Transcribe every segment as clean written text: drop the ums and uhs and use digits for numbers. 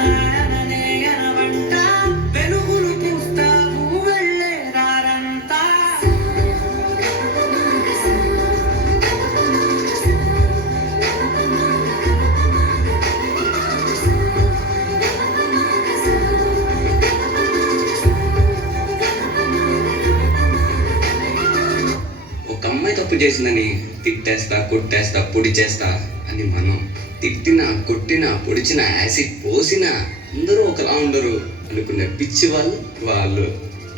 అననే అనవంట వెలుగులు పూస్తావు వెళ్ళే దారంతా. ఒక అమ్మాయి తప్పు చేసిందని తిట్టేస్తా, కొట్టేస్తా, పొడి చేస్తా అని మనం తిట్టినా, కొట్టినా, పొడిచినా, యాసిడ్ పోసినా అందరూ ఒకలా ఉండరు అనుకునే పిచ్చి వాళ్ళు.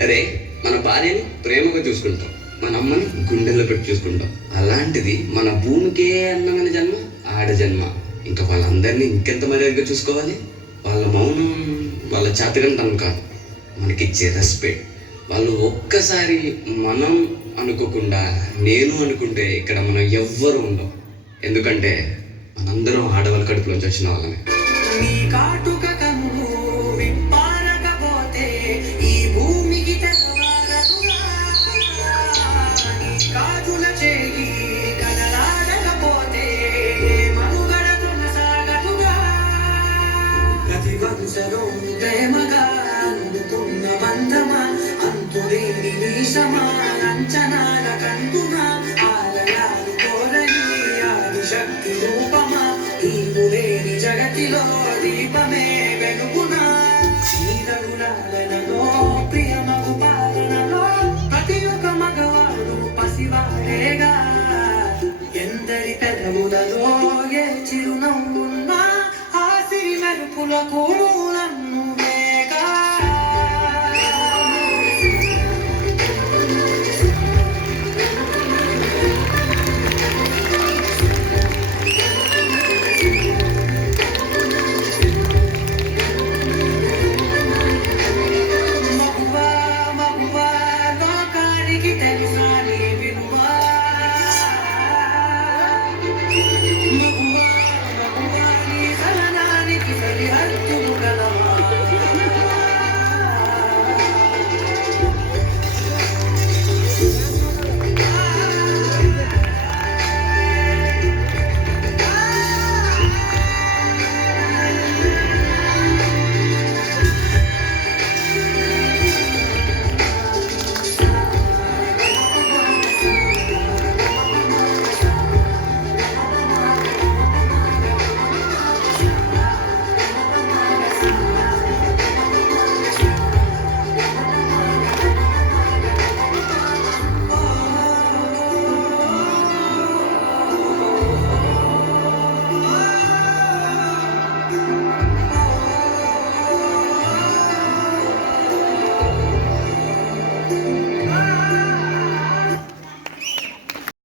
అరే, మన భార్యని ప్రేమగా చూసుకుంటాం, మన అమ్మని గుండెల్లో పెట్టి చూసుకుంటాం. అలాంటిది మన భూమికే అన్నమైన జన్మ ఆడ జన్మ. ఇంకా వాళ్ళందరినీ ఇంకెంత మర్యాదగా చూసుకోవాలి. వాళ్ళ మౌనం వాళ్ళ చేతకంతనం కాదు, మనకిచ్చే రెస్పెక్ట్. వాళ్ళు ఒక్కసారి మనం అనుకోకుండా నేను అనుకుంటే ఇక్కడ మనం ఎవ్వరు ఉండం. ఎందుకంటే మనందరం ఆడవాళ్ళ కడుపులోంచి వచ్చిన వాళ్ళమే. నీ కాటుక కన్ను విప్పారకపోతే ఈ భూమికి తెల్లవారదుగా. నీ కాటుల చేయి కదలాడకపోతే మనుగడ కొనసాగదుగా. ప్రతి వరుసలో ప్రేమగా అందుకున్న బంధమా, అంతులేని నీసమా, అంచనాల కంటున్నా, ఆలయాలు కోరని ఆదిశక్తి రూపమా, నీవు లేని జగతిలో దీపమే వెలుగునా. శ్రీరఘులాలలో ప్రియమగు పాలనలో ప్రతి ఒక్క మగవాడు పసివాడేగా. ఎందరి పెదవులలో ఏ చిరునవ్వున్నా ఆ సిరి మెరుపుల కూడు